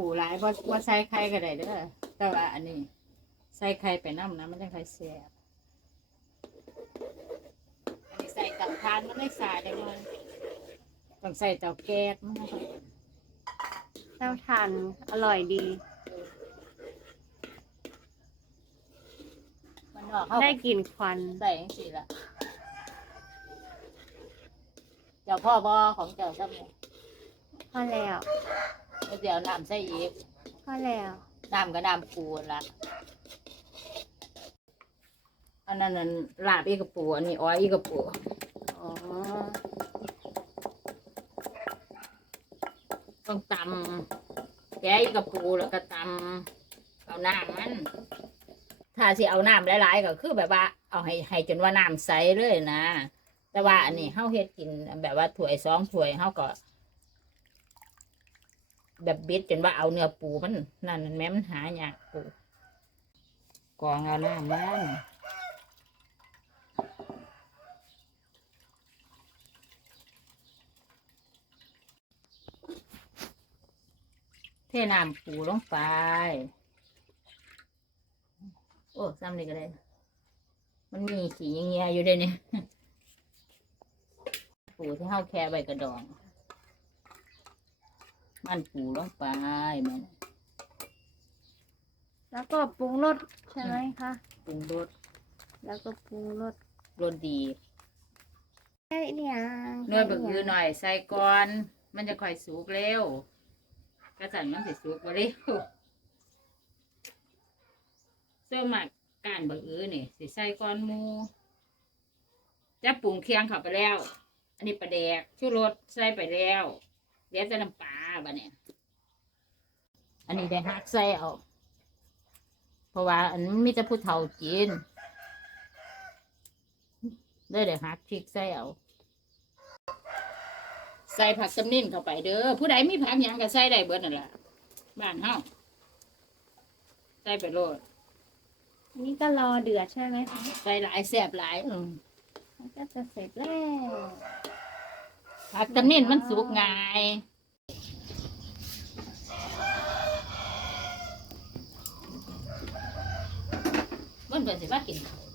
ปูหลายบ่บ่ใส่ไข่ก็ได้เด้อแต่ว่าอันนี้ใส่ไข่ไปน้ำนะมันจะไข่แซ่บอันนี้ใส่เตาทานมันไม่สาจังเลยต้องใส่เตาแก๊สนะคะเต้าทานอร่อยดี มันออกเข้าได้กลิ่นควันใส่ยังสี่ละเจ้าพ่อบอของเจ้าซ้ำเนี่ยพอแล้ว แล้วเดี๋ยวน้ำใส่อีกพอแล้วน้ำก็น้ำปูละอันนั้นนั่นลาบอีกกระปูอันนี้อ้อยอีกกระปูอ๋อต้องตำแกะอีกกระปูแล้วก็ตำเอาน้ำมันถ้าสิเอาน้ำหลายๆก็คือแบบว่า เอาให้ให้จนว่าน้ำใสเลยนะ แต่ว่าอันนี้เฮาเฮ็ดกินแบบว่าถ้วยสองถ้วยเฮาก็ แบบบิดจนว่าเอาเนื้อปูมันนั่นแม่มันหายากปูกองเอาน้ำมันเทน้ำปูลงไป โอ้ซ้ำนี่ก็ได้ มันมีขี้เงี้ยอยู่ด้วยเนี่ย ปูที่เฮาแค่ใบกระดอง มันปูลงไปมันแล้วก็ปรุงรสใช่ไหมคะ ปรุงรสแล้วก็ปรุงรสรสดีได้เนี่ยเนื้อแบบคือหน่อยใส่ก่อน มันจะค่อยสุกเร็วกระสันมันสิสุกบ่เร็วเสื้อหมักการบะอือนี่สิใส่ก่อนหมูจะปรุงเคียงเข้าไปแล้ว อันนี้ปลาแดกชูรสใส่ไปแล้วเดี๋ยวจะน้ำปลา บะเนี่ยอันนี้ได้หักใส่เอาเพราะว่า อันนี้มีแต่ผู้เฒ่ากินได้ได้หักพริกใส่เอาใส่ผักสำนินเข้าไปเด้อผู้ใดมีผักหยังก็ใส่ได้เบิดนั่นแหละบ้านเฮาใส่ไปโลดอันนี้ก็รอเดือดใช่ไหมคะใส่หลายแซ่บหลาย อืมมันก็จะเสร็จแล้วผักสำนินมันสุกง่าย এখন বেজে বাকি না।